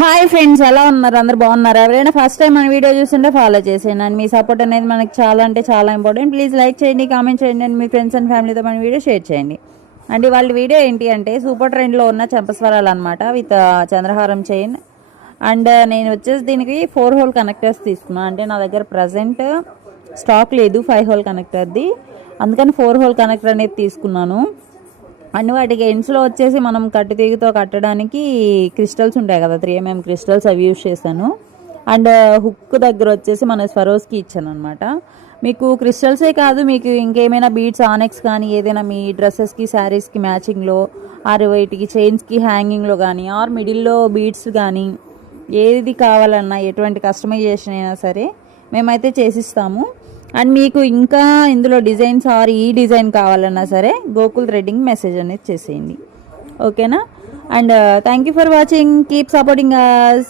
Hi friends, ఎలా ఉన్నారు? అందరు బాగున్నారు? ఎవరైనా ఫస్ట్ టైం మన వీడియో చూస్తుంటే ఫాలో చేసేయండి. అండ్ మీ సపోర్ట్ అనేది మనకి చాలా అంటే చాలా ఇంపార్టెంట్. ప్లీజ్ లైక్ చేయండి, కామెంట్ చేయండి, అండ్ మీ ఫ్రెండ్స్ అండ్ ఫ్యామిలీతో మన వీడియో షేర్ చేయండి. అండ్ వాళ్ళ వీడియో ఏంటి అంటే సూపర్ ట్రెండ్లో ఉన్న చెంపస్వరాలు అనమాట, విత్ చంద్రహారం చైన్. అండ్ నేను వచ్చేసి దీనికి 4 హోల్ కనెక్టర్స్ తీసుకున్నాను. అంటే నా దగ్గర ప్రజెంట్ స్టాక్ లేదు 5 హోల్ కనెక్టర్ది, అందుకని 4 హోల్ కనెక్టర్ అనేది తీసుకున్నాను. అండ్ వాటికి ఎండ్స్లో వచ్చేసి మనం కట్టు తీగతో కట్టడానికి క్రిస్టల్స్ ఉంటాయి కదా, 3mm క్రిస్టల్స్, అవి యూజ్ చేశాను. అండ్ హుక్ దగ్గర వచ్చేసి మన స్వరోస్కి ఇచ్చాను అనమాట. మీకు క్రిస్టల్సే కాదు, మీకు ఇంకేమైనా బీడ్స్, ఆనెక్స్ కానీ ఏదైనా మీ డ్రెస్సెస్కి, శారీస్కి మ్యాచింగ్లో, ఆర్ వీటికి చైన్స్కి హ్యాంగింగ్లో కానీ, ఆర్ మిడిల్లో బీడ్స్ కానీ ఏది కావాలన్నా, ఎటువంటి కస్టమైజేషన్ అయినా సరే మేమైతే చేసిస్తాము. అండ్ మీకు ఇంకా ఇందులో డిజైన్స్ ఆర్ ఈ డిజైన్ కావాలన్నా సరే గోకుల్ థ్రెడ్డింగ్ మెసేజ్ అనేది చేసేయండి, ఓకేనా? And thank you for watching, keep supporting us.